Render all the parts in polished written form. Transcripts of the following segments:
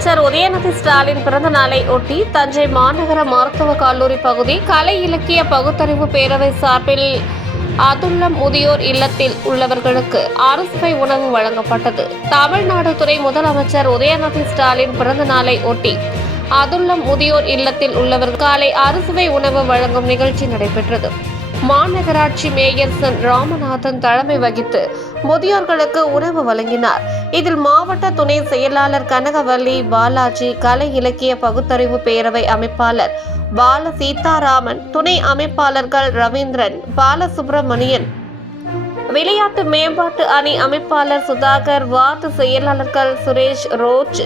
முதலமைச்சர் உதயநிதி ஸ்டாலின் பிறந்த நாளை ஒட்டி தஞ்சை மாநகர மருத்துவக் கல்லூரி பகுதி கலை இலக்கிய பகுத்தறிவு பேரவை சார்பில் அதுல்லம் முதியோர் இல்லத்தில் உள்ளவர்களுக்கு அறுசுவை உணவு வழங்கப்பட்டது. தமிழ்நாடு துணை முதலமைச்சர் உதயநிதி ஸ்டாலின் பிறந்த நாளை ஒட்டி அதுல்லம் முதியோர் இல்லத்தில் உள்ளவர்கள் காலை அறுசுவை உணவு வழங்கும் நிகழ்ச்சி நடைபெற்றது. மாநகராட்சி மேயர் சென் ராமநாதன் தலைமை வகித்து முதியோர்களுக்கு உணவு வழங்கினார். இதில் மாவட்ட துணை செயலாளர் கனகவல்லி பாலாஜி, கலை இலக்கிய பகுத்தறிவு பேரவை அமைப்பாளர் பால சீதாராமன், துணை அமைப்பாளர்கள் ரவீந்திரன், பாலசுப்ரமணியன், விளையாட்டு மேம்பாட்டு அணி அமைப்பாளர் சுதாகர், வார்டு செயலாளர்கள் சுரேஷ், ரோஜ்,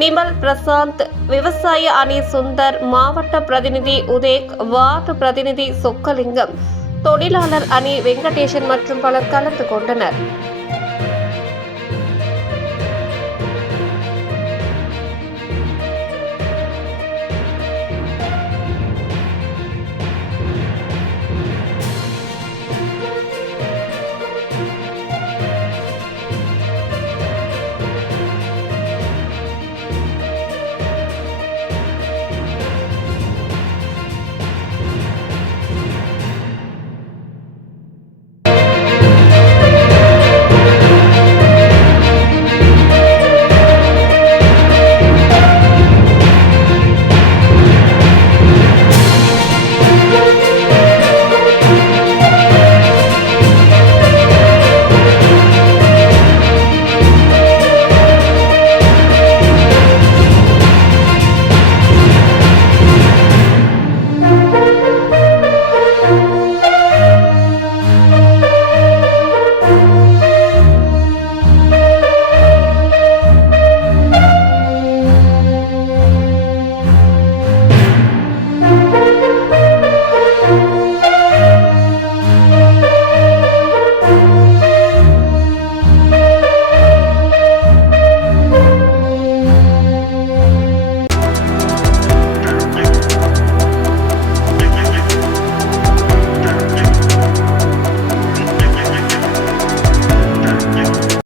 நிமல், பிரசாந்த், விவசாய அணி சுந்தர், மாவட்ட பிரதிநிதி உதேக், வார்டு பிரதிநிதி சொக்கலிங்கம், தொழிலாளர் அணி வெங்கடேசன் மற்றும் பலர் கலந்து கொண்டனர்.